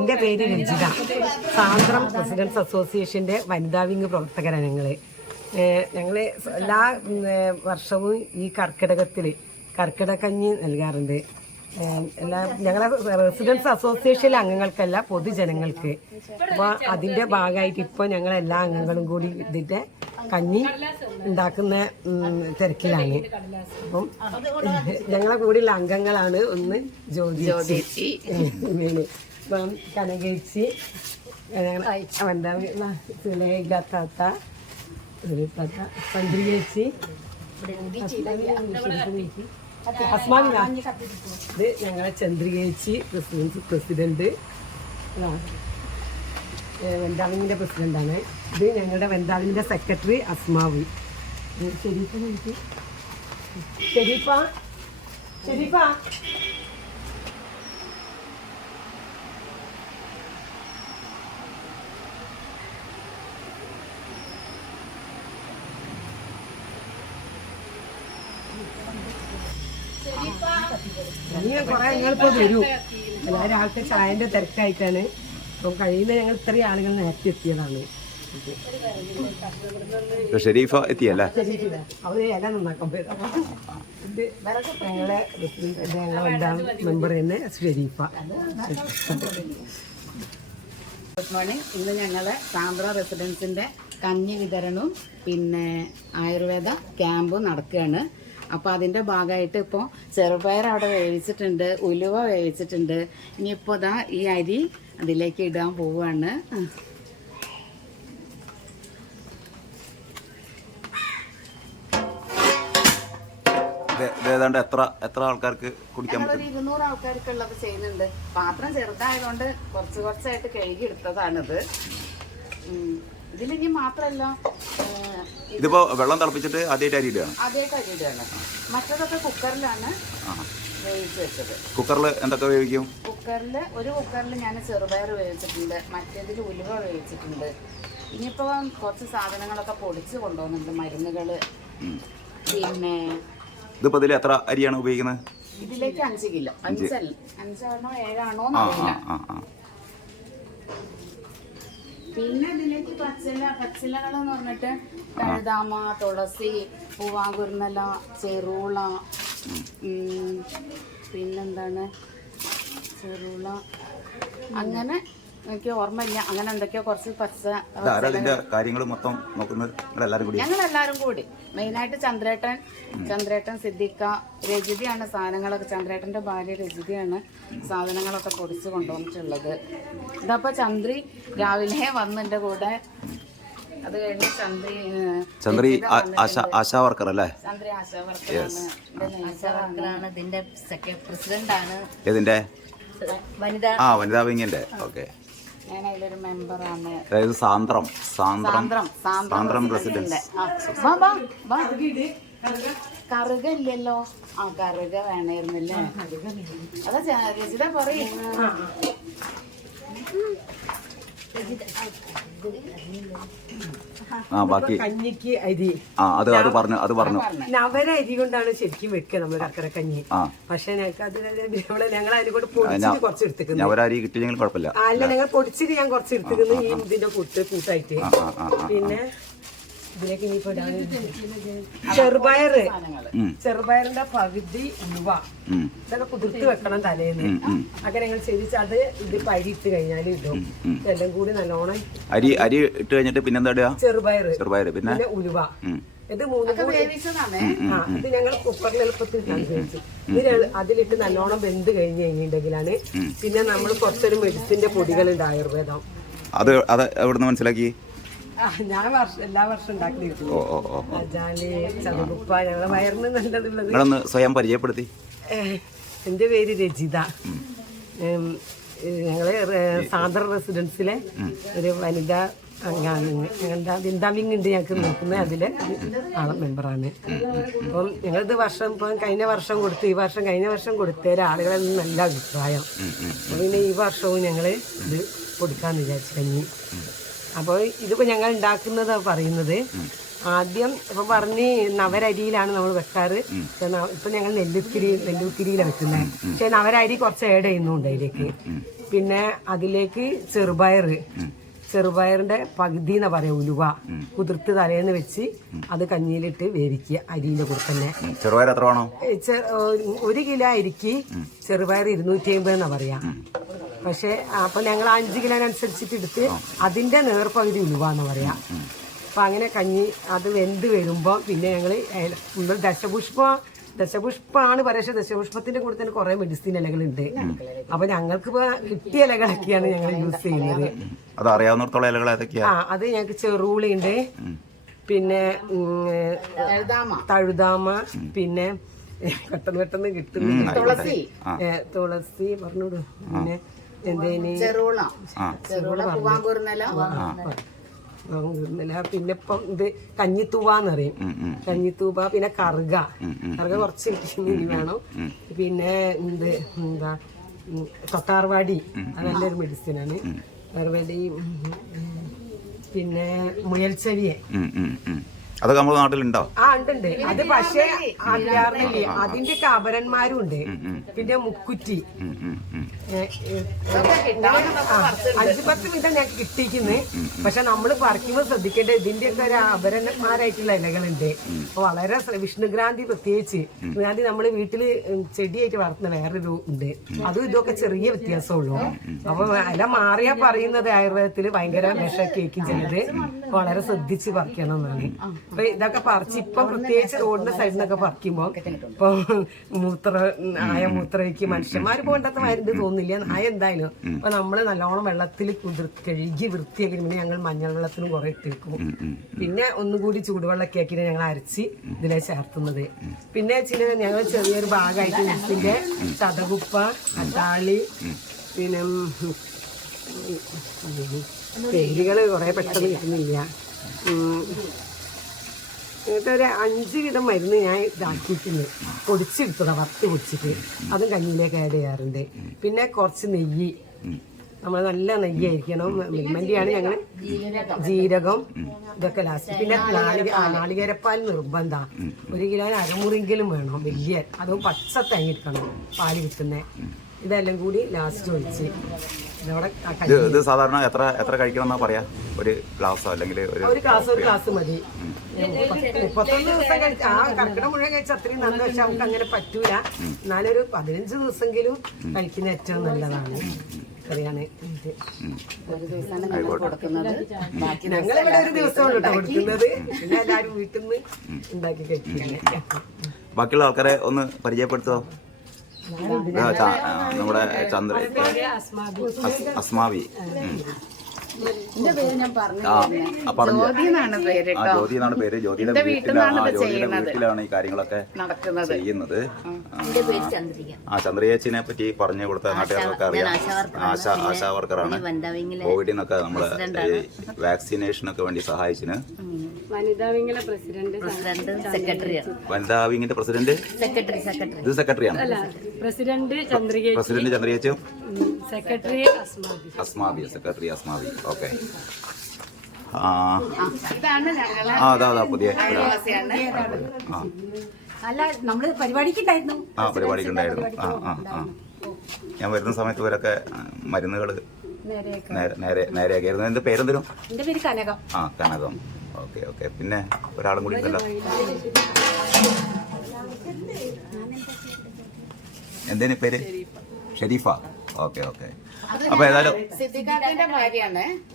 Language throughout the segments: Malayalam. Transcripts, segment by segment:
എൻ്റെ പേര് രഞ്ജിത. സാന്ദ്രം റെസിഡൻസ് അസോസിയേഷൻ്റെ വനിതാ വിംഗ് പ്രവർത്തകരാണ് ഞങ്ങൾ എല്ലാ വർഷവും ഈ കർക്കിടകക്കഞ്ഞി നൽകാറുണ്ട്. ഞങ്ങളെ റെസിഡൻസ് അസോസിയേഷനിലെ അംഗങ്ങൾക്കല്ല, പൊതുജനങ്ങൾക്ക്. അപ്പോൾ അതിൻ്റെ ഭാഗമായിട്ട് ഇപ്പോൾ ഞങ്ങൾ എല്ലാ അംഗങ്ങളും കൂടി ഇതിൻ്റെ കഞ്ഞി ഉണ്ടാക്കുന്ന തിരക്കിലാണ്. അപ്പം ഞങ്ങളെ കൂടെയുള്ള അംഗങ്ങളാണ് ഒന്ന് ജ്യോതി ചേച്ചി, കനകേച്ചി, സുലേഖാത്ത, പന്ത്രി ചേച്ചി, അസ്മാനില, ഇത് ഞങ്ങളെ ചന്ദ്രികേച്ചി പ്രസിഡന്റ്, വെന്താളിങ്ങിൻ്റെ പ്രസിഡന്റാണ്. ഇത് ഞങ്ങളുടെ വെന്താളിങ്ങിൻ്റെ സെക്രട്ടറി അസ്മാവി. ഷെരീഫ കുറെ ഞങ്ങളിപ്പോ വരൂ. എല്ലാവരും ആൾക്ക് ചായന്റെ തിരക്കായിട്ടാണ്. അപ്പം കഴിയുന്ന ഞങ്ങൾ ഇത്രയും ആളുകൾ നേരത്തെ എത്തിയതാണ്. ഷെരീഫ എത്തിയല്ലേ? അവര് ഇല നന്നാക്കാൻ പോയത്. ഇത് ഞങ്ങളെ മെമ്പർ തന്നെ ഷെരീഫ. Good morning. ഇന്ന് ഞങ്ങളെ സാന്ദ്ര റെസിഡൻസിന്റെ കഞ്ഞി വിതരണവും പിന്നെ ആയുർവേദ ക്യാമ്പും നടക്കുകയാണ്. അപ്പോൾ അതിൻ്റെ ഭാഗമായിട്ട് ഇപ്പോൾ ചെറുപയർ അവിടെ വേവിച്ചിട്ടുണ്ട്, ഉലുവ വേവിച്ചിട്ടുണ്ട്. ഇനിയിപ്പോൾ ഇതാ ഈ അരി അതിലേക്ക് ഇടാൻ പോവുകയാണ്. ഏതാണ്ട് എത്ര ആൾക്കാർക്ക് കുടിക്കാൻ പറ്റും? 200 ആൾക്കാർക്കുള്ളത് ചെയ്യുന്നുണ്ട്. പാത്രം ചെറുതായതുകൊണ്ട് കുറച്ചായിട്ട് കഴുകി എടുത്തതാണിത്. ഇതിലിനി മാത്രമല്ല, ഇതിപ്പോ വെള്ളം തിളപ്പിച്ചിട്ട് ആദ്യമായിട്ട് അരിയിടുകയാണ്. മറ്റതൊക്കെ കുക്കറിലാണ് വേവിച്ച് വെച്ചത്. കുക്കറിൽ എന്തൊക്കെ വേവിക്കും? ഒരു കുക്കറിൽ ഞാൻ ചെറുപയർ വേവിച്ചിട്ടുണ്ട്, മറ്റേതിൽ ഉലുവ വേവിച്ചിട്ടുണ്ട്. ഇനിയിപ്പോൾ കുറച്ച് സാധനങ്ങളൊക്കെ പൊടിച്ച് കൊണ്ടുപോകുന്നുണ്ട്, മരുന്നുകള്. പിന്നെ ഇതിപ്പോ ഇതിൽ എത്ര അരിയാണ് ഉപയോഗിക്കുന്നത്? ഇതിലേക്ക് 5 കിലോ. 5ആണോ 7ആണോ അറിയില്ല. പിന്നെ ഇതിലേക്ക് പച്ചിലകൾ എന്ന് പറഞ്ഞിട്ട് കഴുതാമ, തുളസി, പൂവാങ്കുരുന്നല, ചെറുള, പിന്നെന്താണ് ചെറുള, അങ്ങനെ എനിക്ക് ഓർമ്മയില്ല. അങ്ങനെ എന്തൊക്കെയോ കുറച്ച് കാര്യങ്ങൾ മൊത്തം നോക്കുന്നത് ഞങ്ങളെല്ലാരും കൂടി. മെയിനായിട്ട് ചന്ദ്രേട്ടൻ, സിദ്ദിഖ, രജിതയാണ് സാധനങ്ങളൊക്കെ. ചന്ദ്രേട്ടന്റെ ഭാര്യ രജിതയാണ് സാധനങ്ങളൊക്കെ പൊടിച്ച് കൊണ്ടുവന്നിട്ടുള്ളത്. ഇതപ്പോ ചന്ദ്രി രാവിലെ വന്ന് എൻ്റെ കൂടെ. അത് കഴിഞ്ഞ് ചന്ദ്രി ആശാ വർക്കർ അല്ലേ? ചന്ദ്രി ആശാ വർക്കറാണ്. ഇതിന്റെ പ്രസിഡന്റാണ്. ഇതിന്റെ വനിതാ വിങ്ങിന്റെ. ഓക്കെ, ഞാൻ അതിലൊരു മെമ്പറാണ്. അതായത് സാന്ദ്രം പ്രസിഡന്റ്. കറുക ഇല്ലല്ലോ. കറുക വേണമായിരുന്നല്ലേ? അതാ രചിത പറയും. ബാക്കി കഞ്ഞിക്ക് അരി അത് പറഞ്ഞു നവര അരി കൊണ്ടാണ് ശരിക്കും വെക്കുക നമ്മള് കർക്കിടക കഞ്ഞി. പക്ഷെ ഞങ്ങൾ അതിനെ കൊണ്ട് പൊടിച്ചിട്ട് കുറച്ച് എടുത്തിട്ടുണ്ട്. നവരരി കിട്ടിയെങ്കിൽ കുഴപ്പമില്ല. അല്ല, ഞങ്ങൾ പൊടിച്ചിട്ട് ഞാൻ കുറച്ച് എടുത്തിരുന്നു ഈ ഇതിന്റെ കൂട്ടായിട്ട്. പിന്നെ ഇതിലേക്ക് ഇനിയിപ്പോ ചെറുപയറിന്റെ പകുതി ഉലുവ ഇതൊക്കെ കുതിർത്ത് വെക്കണം തലേന്ന്. അങ്ങനെ ഞങ്ങൾ ശരിച്ച് അത് ഇത് പരിയിട്ട് കഴിഞ്ഞാൽ ഇടും. എല്ലാം കൂടി നല്ലോണം അരി ഇട്ട് കഴിഞ്ഞിട്ട് പിന്നെന്താ? ചെറുപയർ പിന്നെ ഉലുവ. ഇത് മൂന്നും കൂടി ഇത് ഞങ്ങൾ കുക്കറിൽ എളുപ്പത്തിൽ ഉപയോഗിച്ചു. ഇത് അതിലിട്ട് നല്ലോണം വെന്ത് കഴിഞ്ഞ് കഴിഞ്ഞിട്ടുണ്ടെങ്കിലാണ് പിന്നെ നമ്മൾ കുറച്ചൊരു മെഡിസിന്റെ പൊടികളുണ്ട് ആയുർവേദം. അത് എവിടുന്ന് മനസ്സിലാക്കി? ഞാൻ എല്ലാ വർഷം ഉണ്ടാക്കിയിരുന്നു. ചതുപ്പ ഞങ്ങളെ വയറിന് നല്ലതുള്ളത്. സ്വയം പരിചയപ്പെടുത്തി. എന്റെ പേര് രജിത. ഞങ്ങള് സാന്ദ്ര റെസിഡൻസിലെ ഒരു വനിതാ അംഗമാണ്. വനിതാ വിങ് ഉണ്ട് ഞങ്ങൾക്ക് നോക്കുന്നത്. അതിലെ ആളെ മെമ്പറാണ്. അപ്പം ഞങ്ങളിത് വർഷം ഇപ്പം കഴിഞ്ഞ വർഷം കൊടുത്തതിൽ ആളുകളെല്ലാം നല്ല അഭിപ്രായം. പിന്നെ ഈ വർഷവും ഞങ്ങൾ ഇത് കൊടുക്കാന്ന് വിചാരിച്ചു കഞ്ഞി. അപ്പോൾ ഇതിപ്പോൾ ഞങ്ങൾ ഉണ്ടാക്കുന്നത് പറയുന്നത് ആദ്യം ഇപ്പൊ പറഞ്ഞ് നവരരിയിലാണ് നമ്മൾ വെക്കാറ്. ഇപ്പൊ ഞങ്ങൾ നെല്ലുക്കിരിയിലാണ് വെക്കുന്നത്. പക്ഷെ നവരരി കുറച്ച് ആഡ് ചെയ്യുന്നുണ്ട് അതിലേക്ക്. പിന്നെ അതിലേക്ക് ചെറുപയറിന്റെ പകുതി എന്നാ പറയാ, ഉലുവ കുതിർത്ത് തലേന്ന് വെച്ച് അത് കഞ്ഞിയിലിട്ട് വേവിക്കുക അരിന്റെ കൂടെ തന്നെ. ചെറുപയർ എത്ര വേണോ? 1 കിലോ അരിക്ക് ചെറുപയർ 250 എന്നാ പറയാ. പക്ഷെ അപ്പൊ ഞങ്ങൾ 5 കിലോനനുസരിച്ചിട്ട് എടുത്ത് അതിന്റെ നേർപകുതി ഉലുവ എന്ന് പറയാ. അപ്പൊ അങ്ങനെ കഞ്ഞി അത് വെന്ത് വരുമ്പോ പിന്നെ ഞങ്ങള് ദശപുഷ്പമാണ് പക്ഷെ ദശപുഷ്പത്തിന്റെ കൂടെ തന്നെ കുറെ മെഡിസിൻ ഇലകളുണ്ട്. അപ്പൊ ഞങ്ങൾക്ക് ഇപ്പൊ കിട്ടിയ ഇലകളൊക്കെയാണ് ഞങ്ങൾ യൂസ് ചെയ്യുന്നത്. അത് അറിയാവുന്നിടത്തോളം ഇലകൾ ഏതൊക്കെയാ? അത് ഞങ്ങൾക്ക് ചെറുളിയുണ്ട്, പിന്നെ തഴുതാമ, പിന്നെ പെട്ടെന്ന് കിട്ടുന്നു തുളസി പറഞ്ഞോളൂ. പിന്നെ പിന്നെ ഇപ്പം ഇത് കഞ്ഞിത്തൂവാന്ന് പറയും. കഞ്ഞിത്തൂവ, പിന്നെ കറുക കുറച്ച് വേണം. പിന്നെ എന്താ തൊട്ടാർവാടി, അത് നല്ലൊരു മെഡിസിനാണ്. ആയുർവേദി. പിന്നെ മുയൽച്ചെവിയെ അതൊക്കെ നമ്മുടെ നാട്ടിലുണ്ടോ? ഉണ്ട്. അത് പക്ഷേ അറിയാറില്ലേ, അതിന്റെ ഒക്കെ അപരന്മാരും ഉണ്ട്. പിന്നെ മുക്കുറ്റി 5-10 മിനിറ്റ് ഞങ്ങൾക്ക് കിട്ടിയിരിക്കുന്നത്. പക്ഷെ നമ്മൾ പറിക്കുമ്പോൾ ശ്രദ്ധിക്കേണ്ടത് ഇതിന്റെ ഒക്കെ ഒരു അപരന്മാരായിട്ടുള്ള ഇലകളുണ്ട്. അപ്പൊ വളരെ വിഷ്ണുഗ്രാന്തി, പ്രത്യേകിച്ച് വിഷ്ണുഗ്രാന്തി നമ്മൾ വീട്ടില് ചെടിയായിട്ട് വളർത്തുന്ന വേറൊരു ഉണ്ട്. അതും ഇതൊക്കെ ചെറിയ വ്യത്യാസമുള്ളൂ. അപ്പൊ ഇല മാറിയാ പറയുന്നത് ആയുർവേദത്തിൽ ഭയങ്കര വിഷമൊക്കെ ആയിരിക്കും ചിലത്. വളരെ ശ്രദ്ധിച്ച് പറിക്കണം എന്നാണ്. അപ്പൊ ഇതൊക്കെ പറിച്ച് ഇപ്പൊ പ്രത്യേകിച്ച് റോഡിന്റെ സൈഡിൽ നിന്നൊക്കെ പറിക്കുമ്പോ ഇപ്പൊ മൂത്രയ്ക്ക് മനുഷ്യന്മാര് പോകേണ്ടത് മരുന്ന് തോന്നില്ല. നായ എന്തായാലും അപ്പൊ നമ്മള് നല്ലോണം വെള്ളത്തിൽ കഴുകി വൃത്തിയാക്കി പിന്നെ ഞങ്ങൾ മഞ്ഞൾ വെള്ളത്തിനും കുറെ ഇട്ടേക്കും. പിന്നെ ഒന്നുകൂടി ചൂടുവെള്ളമൊക്കെ ആക്കി ഞങ്ങൾ അരച്ച് ഇതിലെ ചേർത്തുന്നത്. പിന്നെ ഞങ്ങൾ ചെറിയൊരു ഭാഗമായിട്ട് ഇതിന്റെ ചതകുപ്പ, അട്ടാളി, പിന്നെ പേരുകള് കുറെ പെട്ടെന്ന് കിട്ടുന്നില്ല. ഇങ്ങനത്തെ ഒരു 5 വിധം മരുന്ന് ഞാൻ ഇതാക്കിയിട്ടുണ്ട്. പൊടിച്ചെടുത്തതാ, വറുത്ത് പൊടിച്ചിട്ട് അതും കഞ്ഞിയിലേക്ക് ആഡ് ചെയ്യാറുണ്ട്. പിന്നെ കുറച്ച് നെയ്യ്, നമ്മൾ നല്ല നെയ്യായിരിക്കണം. മിൽമന്റെയാണ് ഞങ്ങൾ. ജീരകം ഇതൊക്കെ ലാസ്റ്റ്. പിന്നെ നാളികേരപ്പാൽ നിർബന്ധ. 1 കിലോന് അരമുറിയെങ്കിലും വേണം വലിയ. അതും പച്ച തേങ്ങ എടുക്കണം പാല് കിട്ടുന്നത്. ഇതെല്ലാം കൂടി ലാസ്റ്റ് ഒഴിച്ച് ഇത് സാധാരണ എത്ര കഴിക്കണം എന്നാ പറയാ? ഒരു ഗ്ലാസ്സോ അല്ലെങ്കിൽ ഒരു ഗ്ലാസ് മതി. 31 ദിവസം കഴിച്ച കർക്കിടം മുഴുവൻ കഴിച്ച അത്രയും നന്ന്. പക്ഷെ നമുക്ക് അങ്ങനെ പറ്റൂല. എന്നാലൊരു 15 ദിവസമെങ്കിലും കഴിക്കുന്ന ഏറ്റവും നല്ലതാണ്. ഞങ്ങളിവിടെ ഒരു ദിവസമാണ് കേട്ടോ കൊടുക്കുന്നത്. പിന്നെ എല്ലാവരും വീട്ടിൽ നിന്ന് ഉണ്ടാക്കി കഴിക്കുകയാണ്. ബാക്കിയുള്ള ആൾക്കാരെ ഒന്ന് പരിചയപ്പെടുത്തോ? നമ്മുടെ അസ്മാവി. ജ്യോതി എന്നാണ് പേര്. ജ്യോതിയുടെ വീട്ടിലാണ് ഈ കാര്യങ്ങളൊക്കെ ചെയ്യുന്നത്. ചന്ദ്രയേച്ചിനെ പറ്റി പറഞ്ഞു കൊടുത്ത നാട്ടുകാർക്കൊക്കെ അറിയാം. ആശാ വർക്കറാണ്. കോവിഡിൽ നിന്നൊക്കെ നമ്മള് വാക്സിനേഷനൊക്കെ വേണ്ടി സഹായിച്ചിന്. വനിതാ വിങ്ങിന്റെ പ്രസിഡന്റ് ഇത് സെക്രട്ടറിയാണ്. പ്രസിഡന്റ് ചന്ദ്രയേച്ചും സെക്രട്ടറി അസ്മാവി. ഓക്കെ. അതാ പുതിയ പരിപാടിക്കുണ്ടായിരുന്നു. ഞാൻ വരുന്ന സമയത്ത് ഇവരൊക്കെ മരുന്നുകള് നേരെയാക്കിയായിരുന്നു. എന്റെ പേരെന്തിനും? കനകം. ഓക്കെ. പിന്നെ ഒരാളും കൂടി ഉണ്ടല്ലോ. എന്തേന് പേര്? ഷെരീഫ. ഓക്കെ. അപ്പൊ ഏതായാലും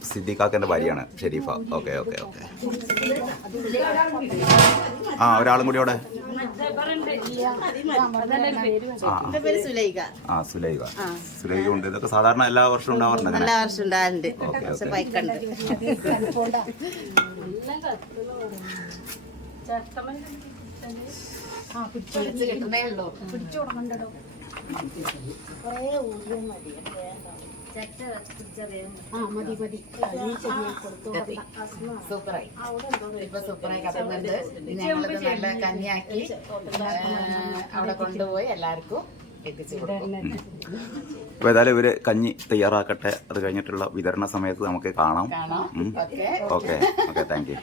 സിദ്ദിഖാക്കന്റെ ഭാര്യയാണ് ഷെരീഫ. ഓക്കെ. ഒരാളും കൂടി അവിടെ. സുലൈഖ ഉണ്ട്. ഇതൊക്കെ സാധാരണ എല്ലാ വർഷവും ഉണ്ടാവാറുണ്ട്. സൂപ്പറായി. ഇപ്പൊ സൂപ്പറായി കത്തുന്നുണ്ട്. ഞങ്ങളിത് നല്ല കഞ്ഞിയാക്കി അവിടെ കൊണ്ടുപോയി എല്ലാവർക്കും എത്തിച്ചു കൊടുക്കും. അപ്പൊ ഏതായാലും ഇവര് കഞ്ഞി തയ്യാറാക്കട്ടെ. അത് കഴിഞ്ഞിട്ടുള്ള വിതരണ സമയത്ത് നമുക്ക് കാണാം. ഓക്കെ. Thank you.